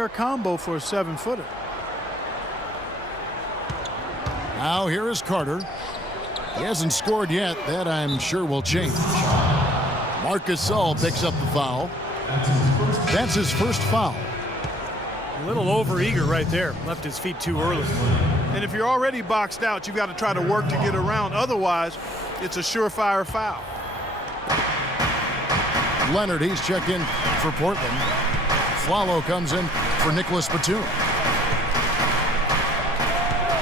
rare combo for a 7-footer. Now here is Carter. He hasn't scored yet. That I'm sure will change. Marcus Gasol picks up the foul. That's his first foul. A little overeager right there. Left his feet too early. And if you're already boxed out, you've got to try to work to get around. Otherwise, it's a surefire foul. Leonard, he's checked in for Portland. Flalo comes in for Nicholas Batum.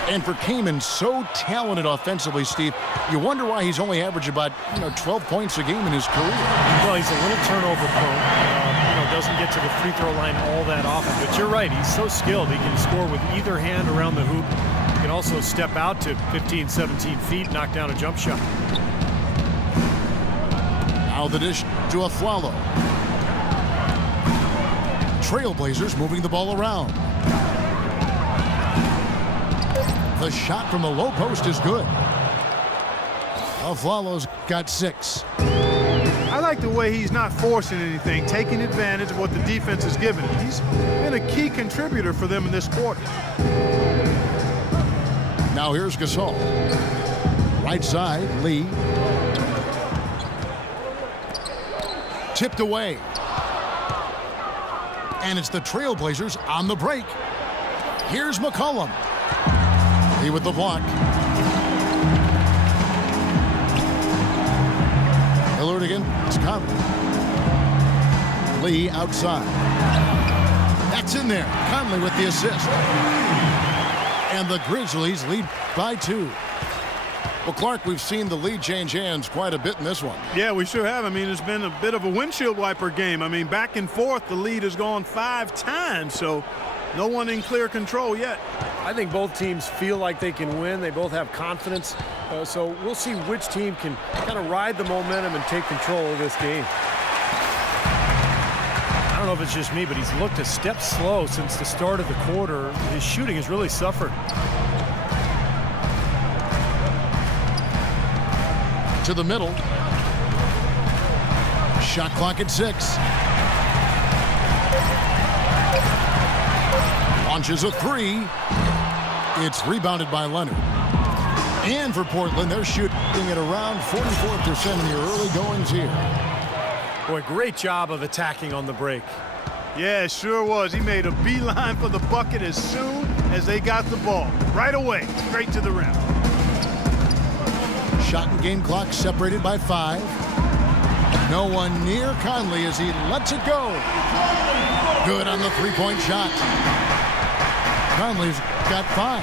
And for Kaman, so talented offensively, Steve, you wonder why he's only averaged about 12 points a game in his career. Well, he's a little turnover prone. Doesn't get to the free throw line all that often. But you're right, he's so skilled. He can score with either hand around the hoop. He can also step out to 15, 17 feet, knock down a jump shot. Now the dish to Flalo. Trailblazers moving the ball around. The shot from the low post is good. Flalo's got 6. I like the way he's not forcing anything, taking advantage of what the defense is giving him. He's been a key contributor for them in this quarter. Now here's Gasol. Right side, Lee. Tipped away. And it's the Trailblazers on the break. Here's McCollum. Lee with the block. Hillard again. It's Conley. Lee outside. That's in there. Conley with the assist. And the Grizzlies lead by 2. Well, Clark, we've seen the lead change hands quite a bit in this one. Yeah, we sure have. I mean, it's been a bit of a windshield wiper game. I mean, back and forth, the lead has gone 5 times, so no one in clear control yet. I think both teams feel like they can win. They both have confidence. So we'll see which team can kind of ride the momentum and take control of this game. I don't know if it's just me, but he's looked a step slow since the start of the quarter. His shooting has really suffered. To the middle. Shot clock at 6. Launches a 3. It's rebounded by Leonard. And for Portland, they're shooting at around 44% in the early goings here. Boy, great job of attacking on the break. Yeah, it sure was. He made a beeline for the bucket as soon as they got the ball. Right away, straight to the rim. Shot and game clock separated by 5. No one near Conley as he lets it go. Good on the three-point shot. Conley's got 5.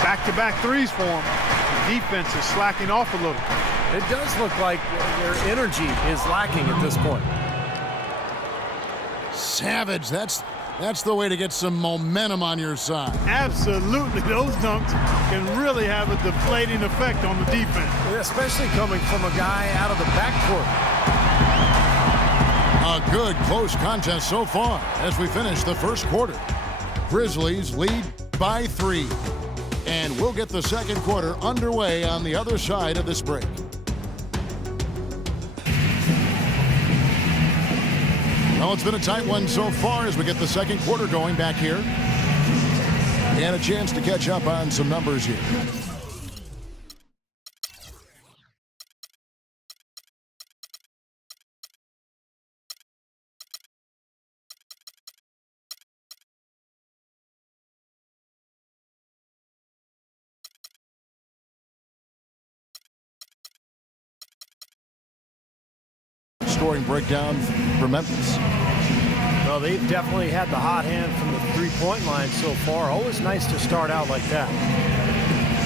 Back-to-back threes for him. The defense is slacking off a little. It does look like their energy is lacking at this point. Savage, that's the way to get some momentum on your side. Absolutely. Those dunks can really have a deflating effect on the defense. Especially coming from a guy out of the backcourt. A good close contest so far as we finish the first quarter. Grizzlies lead by 3. And we'll get the second quarter underway on the other side of this break. Well, it's been a tight one so far as we get the second quarter going back here. And a chance to catch up on some numbers here. Scoring breakdown for Memphis. Well, they've definitely had the hot hand from the three-point line so far. Always nice to start out like that.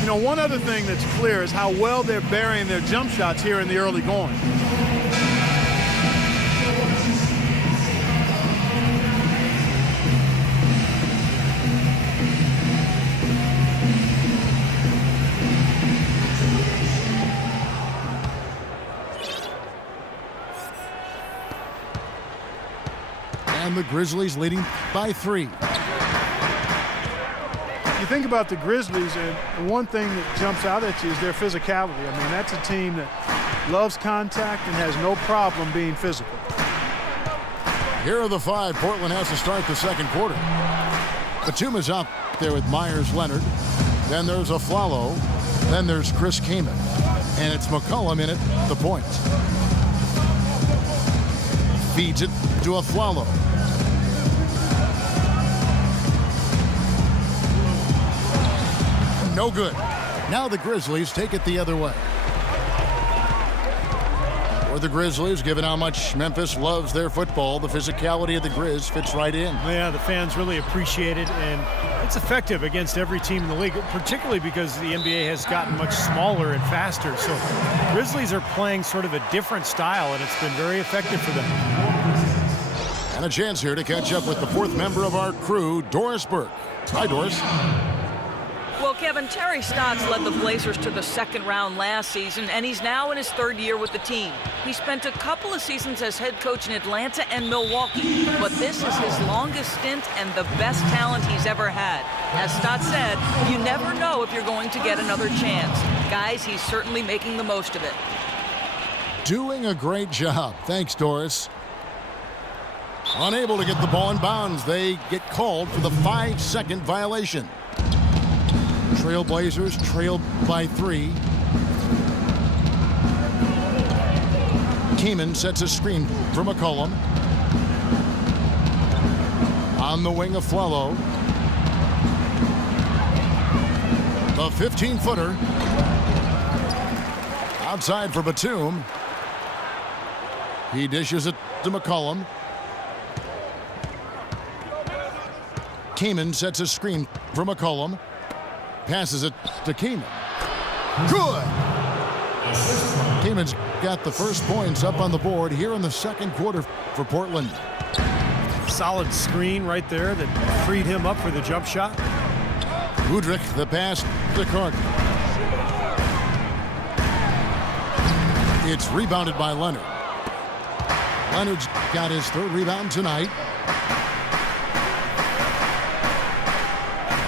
You know, one other thing that's clear is how well they're burying their jump shots here in the early going. And the Grizzlies leading by 3. You think about the Grizzlies, and the one thing that jumps out at you is their physicality. I mean, that's a team that loves contact and has no problem being physical. Here are the 5 Portland has to start the second quarter. Batum is out there with Myers-Leonard. Then there's Aflalo. Then there's Chris Kaman. And it's McCollum in at the point. Feeds it to Aflalo. No good. Now the Grizzlies take it the other way. For the Grizzlies, given how much Memphis loves their football, the physicality of the Grizz fits right in. Yeah, the fans really appreciate it, and it's effective against every team in the league, particularly because the NBA has gotten much smaller and faster. So Grizzlies are playing sort of a different style, and it's been very effective for them. And a chance here to catch up with the 4th member of our crew, Doris Burke. Hi, Doris. Well, Kevin, Terry Stotts led the Blazers to the second round last season, and he's now in his 3rd year with the team. He spent a couple of seasons as head coach in Atlanta and Milwaukee, but this is his longest stint and the best talent he's ever had. As Stotts said, you never know if you're going to get another chance. Guys, he's certainly making the most of it. Doing a great job. Thanks, Doris. Unable to get the ball in bounds. They get called for the 5-second violation. Trailblazers trailed by 3. Kaman sets a screen for McCollum. On the wing of Aflalo. The 15-footer. Outside for Batum. He dishes it to McCollum. Kaman sets a screen for McCollum. Passes it to Kaman. Good! Kaman's got the first points up on the board here in the second quarter for Portland. Solid screen right there that freed him up for the jump shot. Udrich, the pass to Carter. It's rebounded by Leonard. Leonard's got his 3rd rebound tonight.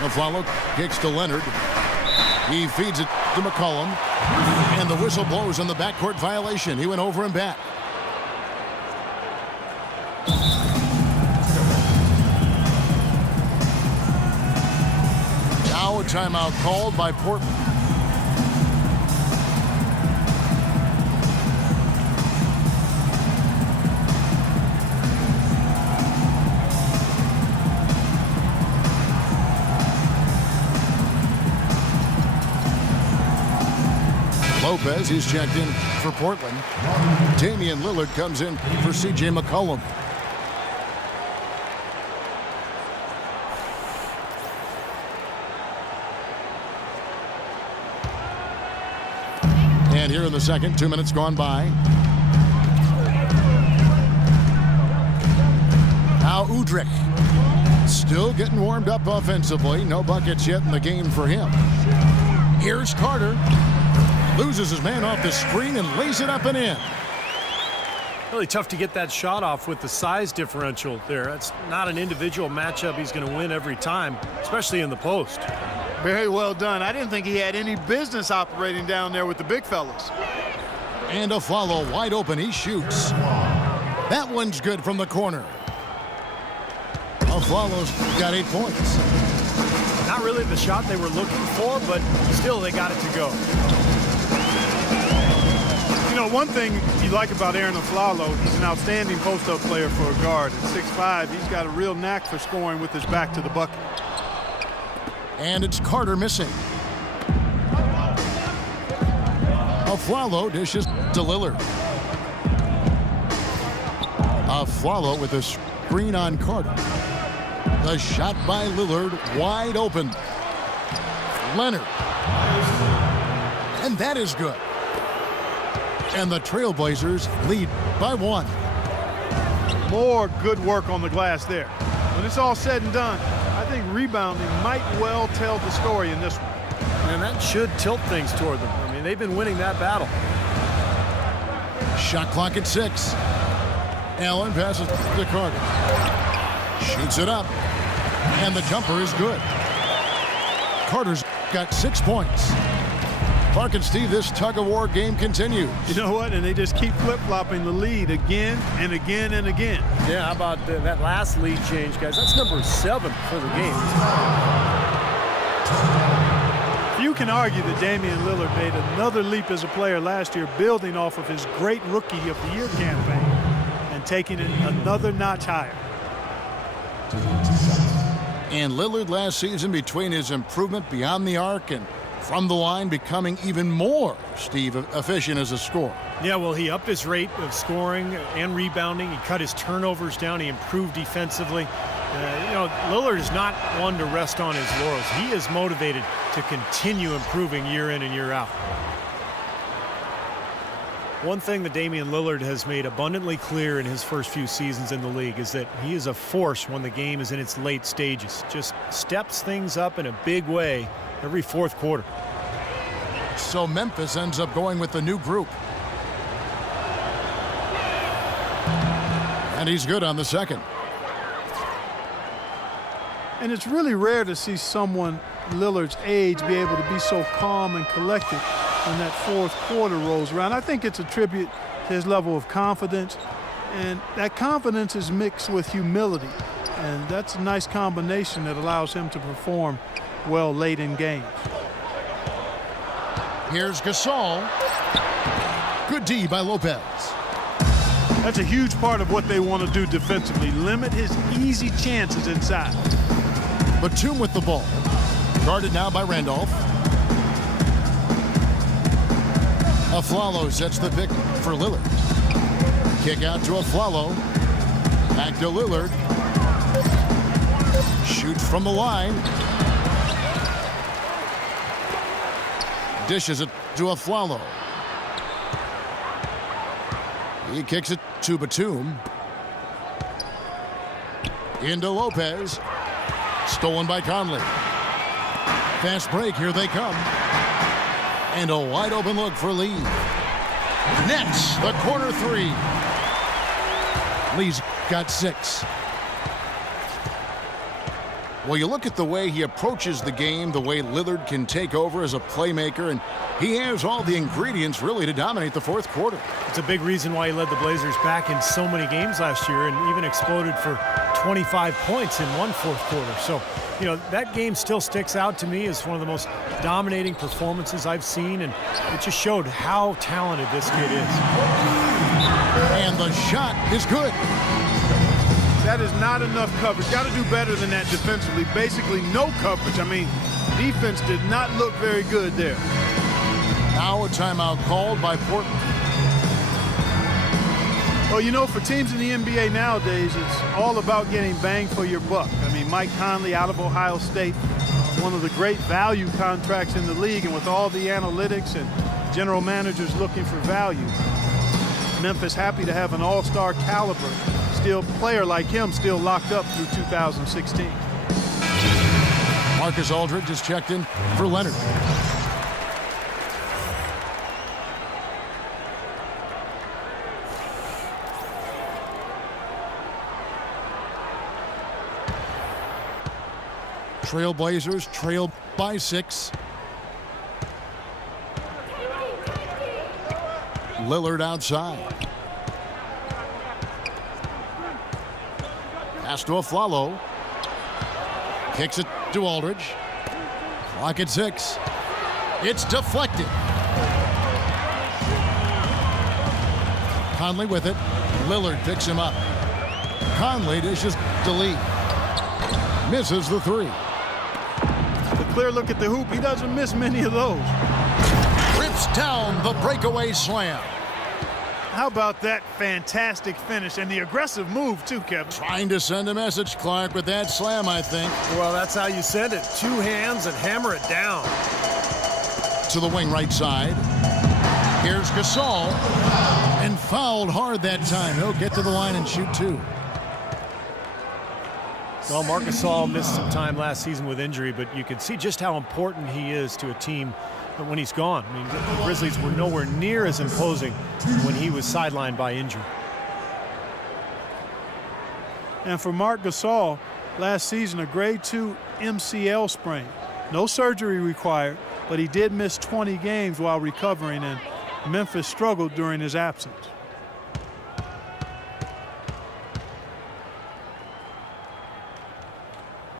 Aflalo kicks to Leonard. He feeds it to McCollum. And the whistle blows on the backcourt violation. He went over and back. Now a timeout called by Portland. Lopez, he's checked in for Portland. Damian Lillard comes in for C.J. McCollum. And here in the second, 2 minutes gone by. Now Udrich. Still getting warmed up offensively. No buckets yet in the game for him. Here's Carter. Loses his man off the screen and lays it up and in. Really tough to get that shot off with the size differential there. That's not an individual matchup he's going to win every time, especially in the post. Very well done. I didn't think he had any business operating down there with the big fellas. And Aflalo wide open. He shoots. That one's good from the corner. Aflalo's got 8 points. Not really the shot they were looking for, but still they got it to go. You know, one thing you like about Aaron Aflalo, he's an outstanding post-up player for a guard. At 6'5", he's got a real knack for scoring with his back to the bucket. And it's Carter missing. Aflalo dishes to Lillard. Aflalo with a screen on Carter. The shot by Lillard wide open. Leonard. And that is good. And the Trailblazers lead by 1. More good work on the glass there. When it's all said and done, I think rebounding might well tell the story in this one. And that should tilt things toward them. I mean, they've been winning that battle. Shot clock at 6. Allen passes to Carter. Shoots it up. And the jumper is good. Carter's got 6 points. Clark and Steve, this tug-of-war game continues. You know what? And they just keep flip-flopping the lead again and again and again. Yeah, how about that last lead change, guys? That's number 7 for the game. You can argue that Damian Lillard made another leap as a player last year, building off of his great Rookie of the Year campaign and taking it another notch higher. And Lillard last season, between his improvement beyond the arc and from the line, becoming even more, Steve, efficient as a scorer. Yeah, well, he upped his rate of scoring and rebounding. He cut his turnovers down. He improved defensively. Lillard is not one to rest on his laurels. He is motivated to continue improving year in and year out. One thing that Damian Lillard has made abundantly clear in his first few seasons in the league is that he is a force when the game is in its late stages. Just steps things up in a big way every fourth quarter. So Memphis ends up going with the new group. And he's good on the second. And it's really rare to see someone Lillard's age be able to be so calm and collected when that fourth quarter rolls around. I think it's a tribute to his level of confidence, and that confidence is mixed with humility, and that's a nice combination that allows him to perform well late in games. Here's Gasol. Good D by Lopez. That's a huge part of what they want to do defensively, limit his easy chances inside. Batum with the ball. Guarded now by Randolph. Aflalo sets the pick for Lillard. Kick out to Aflalo. Back to Lillard. Shoots from the line. Dishes it to Aflalo. He kicks it to Batum. Into Lopez. Stolen by Conley. Fast break, here they come. And a wide open look for Lee. Nets, the corner three. Lee's got 6. Well, you look at the way he approaches the game, the way Lillard can take over as a playmaker, and he has all the ingredients really to dominate the fourth quarter. It's a big reason why he led the Blazers back in so many games last year and even exploded for 25 points in one fourth quarter. So, that game still sticks out to me as one of the most dominating performances I've seen, and it just showed how talented this kid is. And the shot is good. That is not enough coverage. Got to do better than that defensively. Basically no coverage. I mean, defense did not look very good there. Now a timeout called by Portland. Well, for teams in the NBA nowadays, it's all about getting bang for your buck. I mean, Mike Conley out of Ohio State, one of the great value contracts in the league, and with all the analytics and general managers looking for value, Memphis happy to have an all-star caliber player like him still locked up through 2016. Marcus Aldridge has checked in for Leonard. Trailblazers trail by 6. Lillard outside. Pass to Aflalo. Kicks it to Aldridge. Clock at 6. It's deflected. Conley with it. Lillard picks him up. Conley dishes to Lee. Misses the 3. The clear look at the hoop. He doesn't miss many of those. Rips down the breakaway slam. How about that fantastic finish and the aggressive move too, Kevin? Trying to send a message, Clark, with that slam, I think. Well, that's how you send it. 2 hands and hammer it down. To the wing right side. Here's Gasol. And fouled hard that time. He'll get to the line and shoot 2. Well, Marc Gasol missed some time last season with injury, but you can see just how important he is to a team when he's gone. I mean, the Grizzlies were nowhere near as imposing when he was sidelined by injury. And for Marc Gasol, last season a grade 2 MCL sprain. No surgery required, but he did miss 20 games while recovering, and Memphis struggled during his absence.